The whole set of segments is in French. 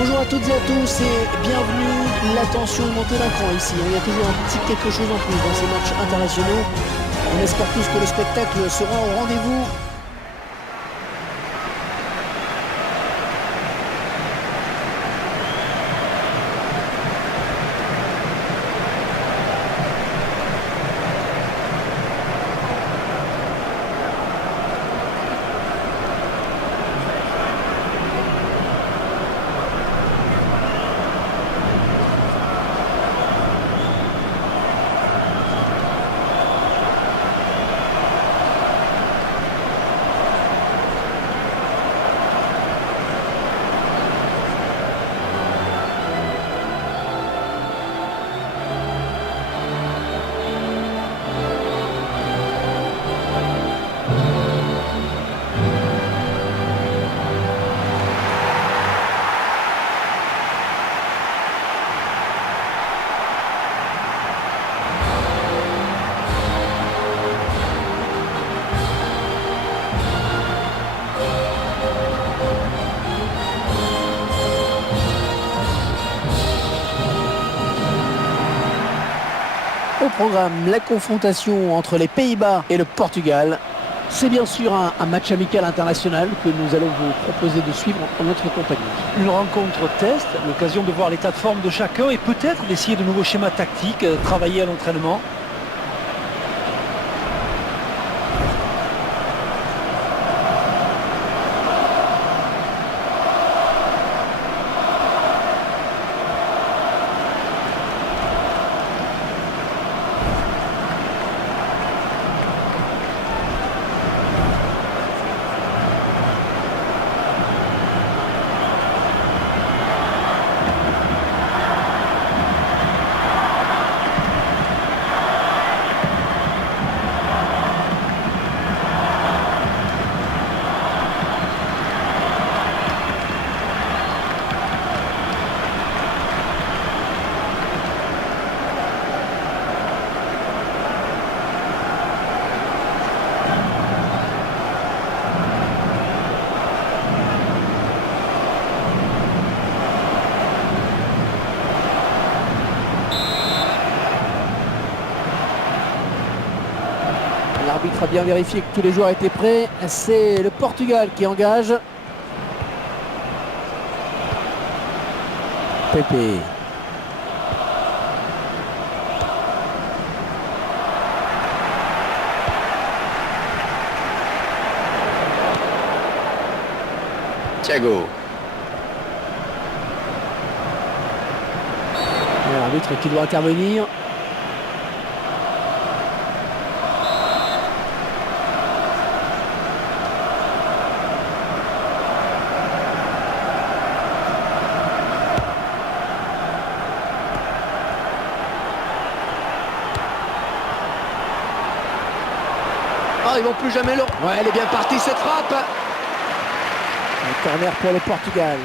Bonjour à toutes et à tous et bienvenue. La tension est montée d'un cran ici. Il y a toujours un petit quelque chose en plus dans ces matchs internationaux. On espère tous que le spectacle sera au rendez-vous. Au programme, la confrontation entre les Pays-Bas et le Portugal. C'est bien sûr un match amical international que nous allons vous proposer de suivre en notre compagnie. Une rencontre test, l'occasion de voir l'état de forme de chacun et peut-être d'essayer de nouveaux schémas tactiques, travailler à l'entraînement. L'arbitre a bien vérifié que tous les joueurs étaient prêts. C'est le Portugal qui engage. Pepe. Thiago. L'arbitre qui doit intervenir. Oh, ils vont plus jamais le... Ouais, elle est bien partie cette frappe. Un corner pour le Portugal.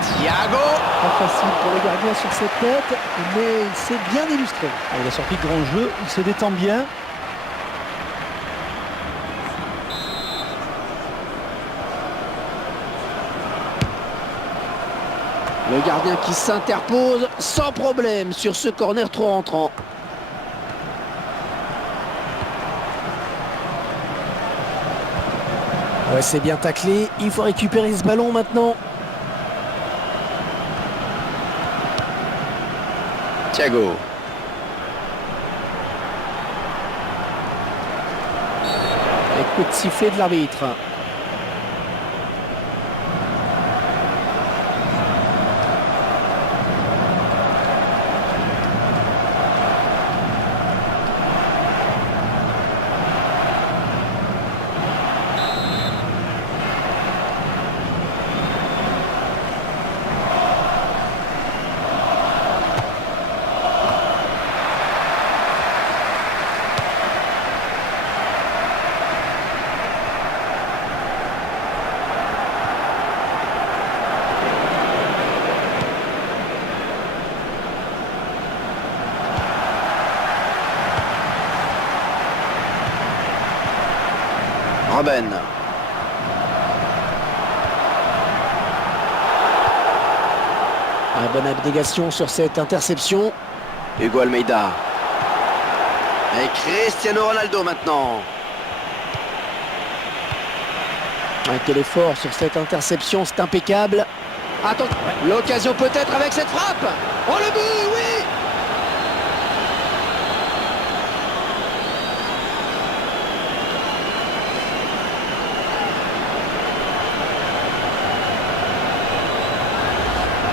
Thiago. Pas facile pour le gardien sur cette tête, mais il s'est bien illustré. Il a sorti de grand jeu, il se détend bien. Le gardien qui s'interpose sans problème sur ce corner trop rentrant. Ouais, c'est bien taclé. Il faut récupérer ce ballon maintenant. Thiago. Et coup de sifflet de l'arbitre. Robben. Bonne abnégation sur cette interception. Hugo Almeida. Et Cristiano Ronaldo maintenant. Quel effort sur cette interception, c'est impeccable. Attends, l'occasion peut-être avec cette frappe. Oh le but, oui.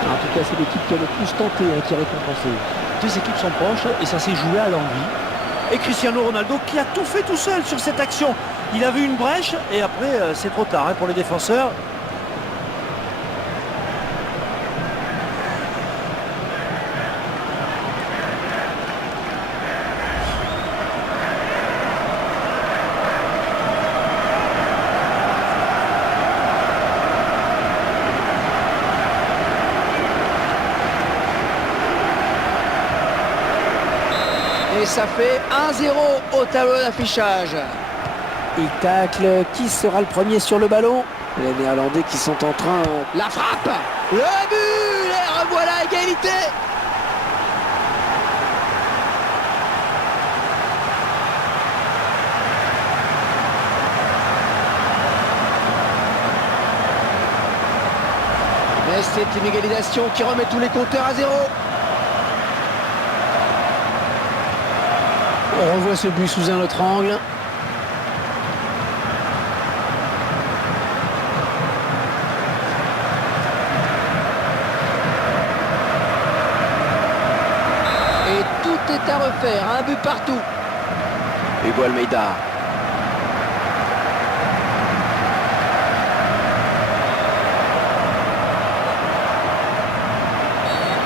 En tout cas, c'est l'équipe qui a le plus tenté, qui est récompensée. Deux équipes sont proches et ça s'est joué à l'envie. Et Cristiano Ronaldo qui a tout fait tout seul sur cette action. Il a vu une brèche et après c'est trop tard pour les défenseurs. Et ça fait 1-0 au tableau d'affichage. Il tacle. Qui sera le premier sur le ballon? Les Néerlandais qui sont en train... La frappe. Le but. Et revoilà égalité. Mais c'est une égalisation qui remet tous les compteurs à 0. On revoit ce but sous un autre angle. Et tout est à refaire, un but partout. Hugo Almeida.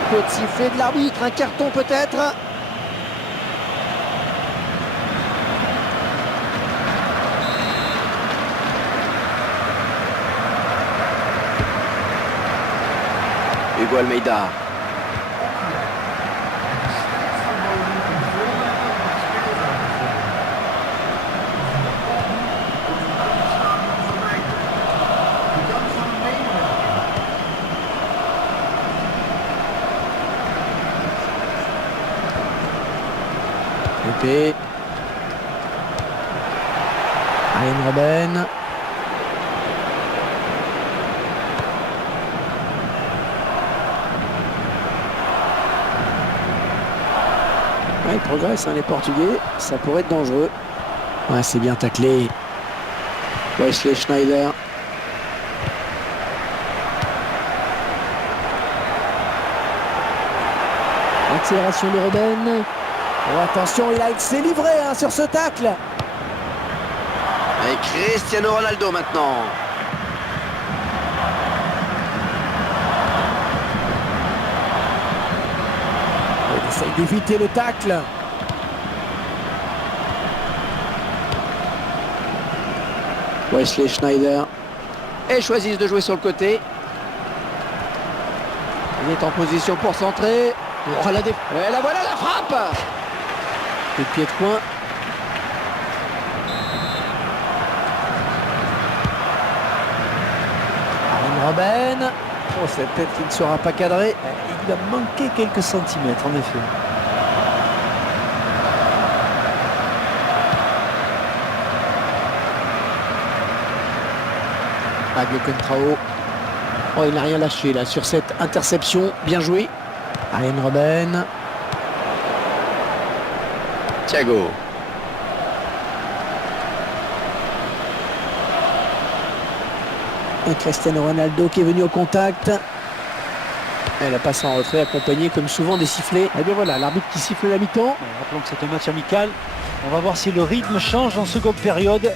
Petit sifflet de l'arbitre, un carton peut-être. Hugo Almeida. Pepe. Arjen Robben. Ils progressent, les Portugais. Ça pourrait être dangereux. Ouais, c'est bien taclé. Wesley Schneider. Accélération de Robben. Oh, attention, il s'est livré sur ce tacle. Et Cristiano Ronaldo maintenant. Il essaye d'éviter le tacle. Wesley Schneider. Et choisissent de jouer sur le côté. Il est en position pour centrer. Oh, et la voilà la frappe. Coup de pied de coin. Arjen Robben. Oh, cette tête qui ne sera pas cadrée. Il a manqué quelques centimètres en effet. Bague Contrao. Oh, il n'a rien lâché là sur cette interception. Bien joué. Arjen Robben. Thiago. Et Cristiano Ronaldo qui est venu au contact. Et la passe en retrait accompagnée comme souvent des sifflets. Et bien voilà, l'arbitre qui siffle la mi-temps. Rappelons que c'est un match amical. On va voir si le rythme change en seconde période.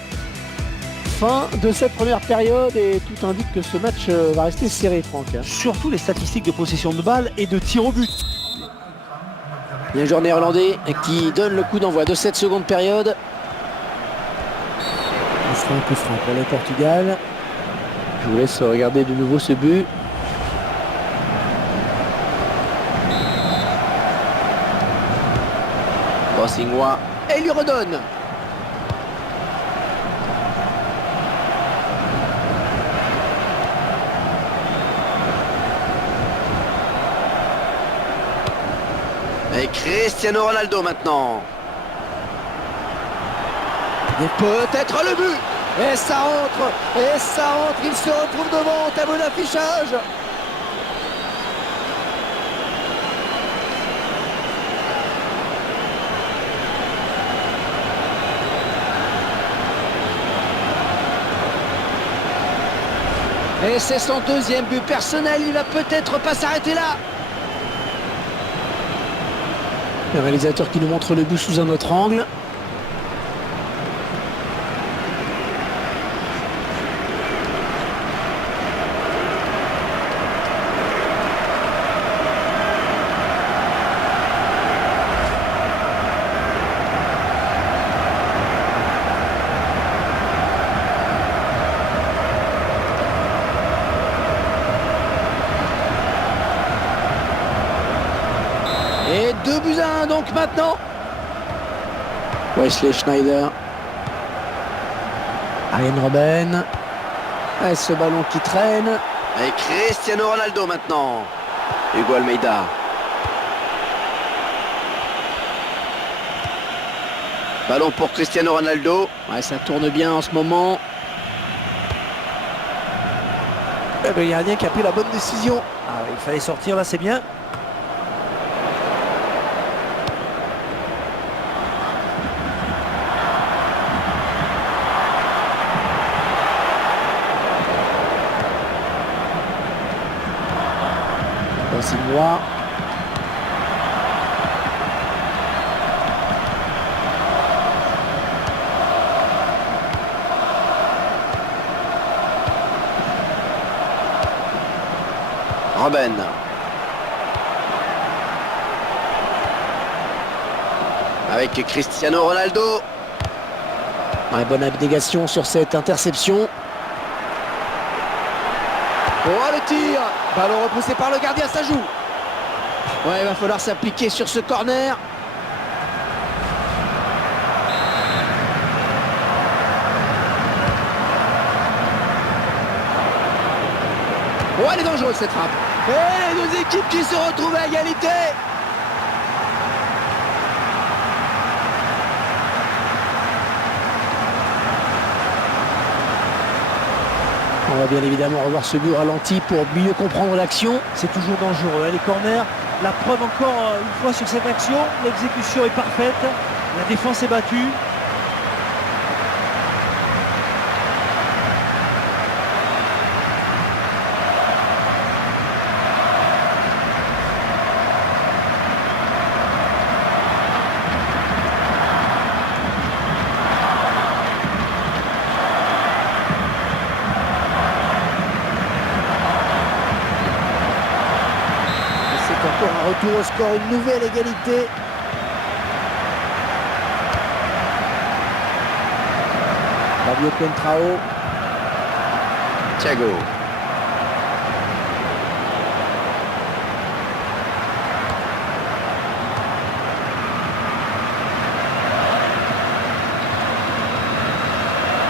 Fin de cette première période et tout indique que ce match va rester serré, Franck. Surtout les statistiques de possession de balle et de tir au but. Bien joueur néerlandais qui donne le coup d'envoi de cette seconde période. Ce sera un coup franc pour le Portugal. Je vous laisse regarder de nouveau ce but. Bossingwa. Et il lui redonne. Et Cristiano Ronaldo maintenant. Et peut-être le but. Et ça rentre, il se retrouve devant au tableau d'affichage. Et c'est son deuxième but personnel, il va peut-être pas s'arrêter là. Le réalisateur qui nous montre le but sous un autre angle. Et 2-1 donc maintenant. Wesley Schneider. Arjen Robben. Et ce ballon qui traîne. Et Cristiano Ronaldo maintenant. Hugo Almeida. Ballon pour Cristiano Ronaldo. Ouais, ça tourne bien en ce moment. Et le gardien qui a pris la bonne décision. Ah, il fallait sortir là, c'est bien. C'est moi. Robben. Avec Cristiano Ronaldo. Ouais, bonne abnégation sur cette interception. Oh, le tir. Ballon repoussé par le gardien, ça joue. Ouais, il va falloir s'appliquer sur ce corner. Oh, elle est dangereuse cette frappe. Et les deux équipes qui se retrouvent à égalité. On va bien évidemment revoir ce but ralenti pour mieux comprendre l'action. C'est toujours dangereux, hein, les corners. La preuve encore une fois sur cette action. L'exécution est parfaite. La défense est battue. Encore un retour au score, une nouvelle égalité. Fabio Contrao. Thiago.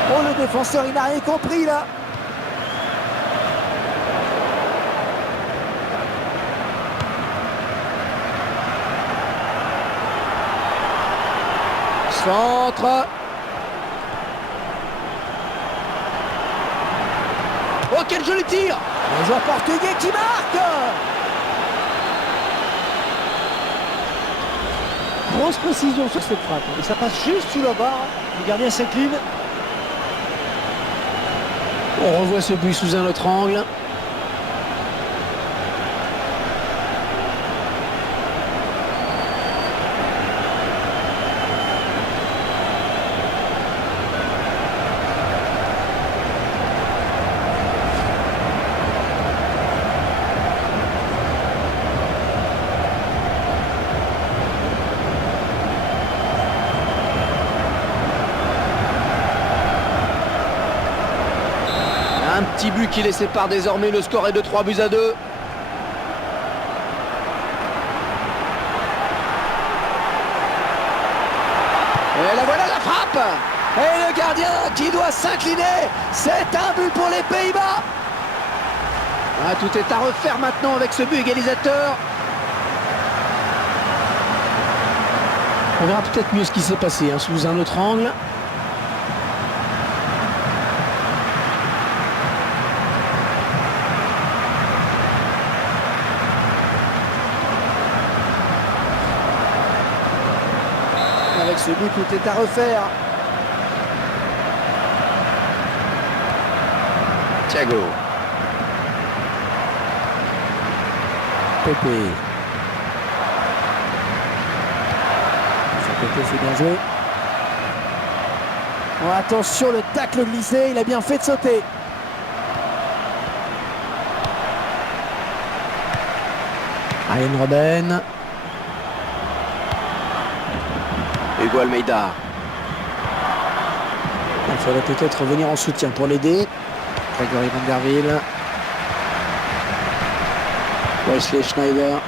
Oh, le défenseur, il n'a rien compris là. Centre. Oh, quel joli tir. Un joueur portugais qui marque. Grosse précision sur cette frappe. Et ça passe juste sous la barre. Le gardien s'incline. On revoit ce but sous un autre angle. Un petit but qui les sépare désormais, le score est de 3-2. Et la voilà la frappe. Et le gardien qui doit s'incliner. C'est un but pour les Pays-Bas. Ah, tout est à refaire maintenant avec ce but égalisateur. On verra peut-être mieux ce qui s'est passé sous un autre angle. Avec ce but, tout est à refaire. Thiago. Pepe. Pepe, c'est bien joué. Oh, attention, le tacle glissé, il a bien fait de sauter. Ryan Robben. Hugo Almeida. Il faudrait peut-être revenir en soutien pour l'aider. Grégory Van der Wiel. Wesley Schneider.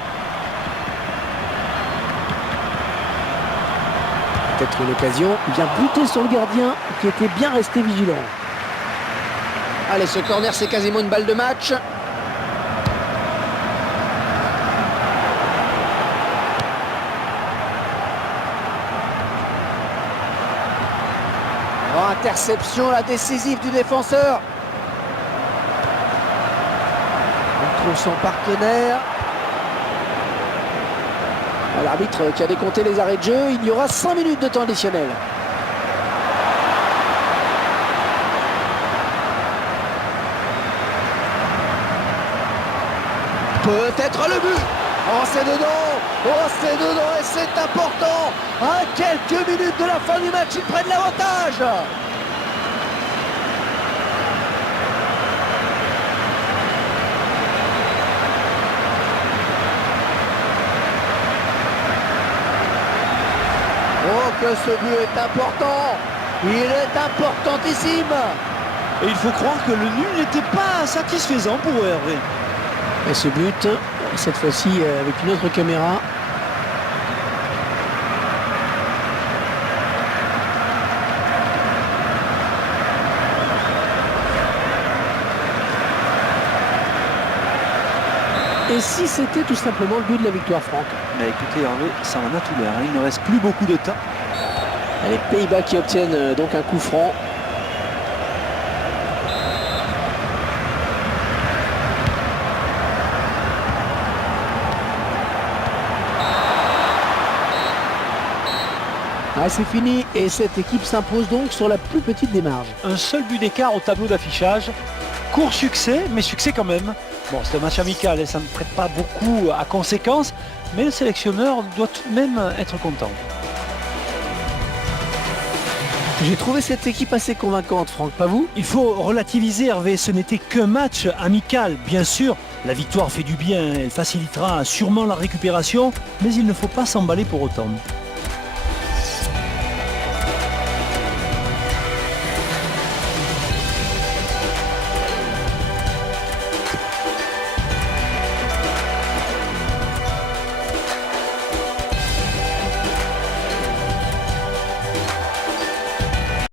Peut-être l'occasion. Il vient buter sur le gardien qui était bien resté vigilant. Allez, ce corner, c'est quasiment une balle de match. Oh, interception, la décisive du défenseur. On trouve son partenaire. L'arbitre qui a décompté les arrêts de jeu, il y aura 5 minutes de temps additionnel. Peut-être le but. Oh, c'est dedans. Oh, c'est dedans et c'est important. À quelques minutes de la fin du match, ils prennent l'avantage. Oh, que ce but est important. Il est importantissime. Et il faut croire que le nul n'était pas satisfaisant pour eux, Hervé. Et ce but, cette fois-ci avec une autre caméra. Et si c'était tout simplement le but de la victoire, Franck? Mais écoutez, Hervé, ça en a tout l'air. Il ne reste plus beaucoup de temps. Les Pays-Bas qui obtiennent donc un coup franc. Ah, c'est fini et cette équipe s'impose donc sur la plus petite des marges. Un seul but d'écart au tableau d'affichage. Court succès, mais succès quand même. Bon, c'est un match amical et ça ne prête pas beaucoup à conséquence, mais le sélectionneur doit tout de même être content. J'ai trouvé cette équipe assez convaincante, Franck, pas vous? Il faut relativiser, Hervé, ce n'était qu'un match amical. Bien sûr, la victoire fait du bien, elle facilitera sûrement la récupération, mais il ne faut pas s'emballer pour autant.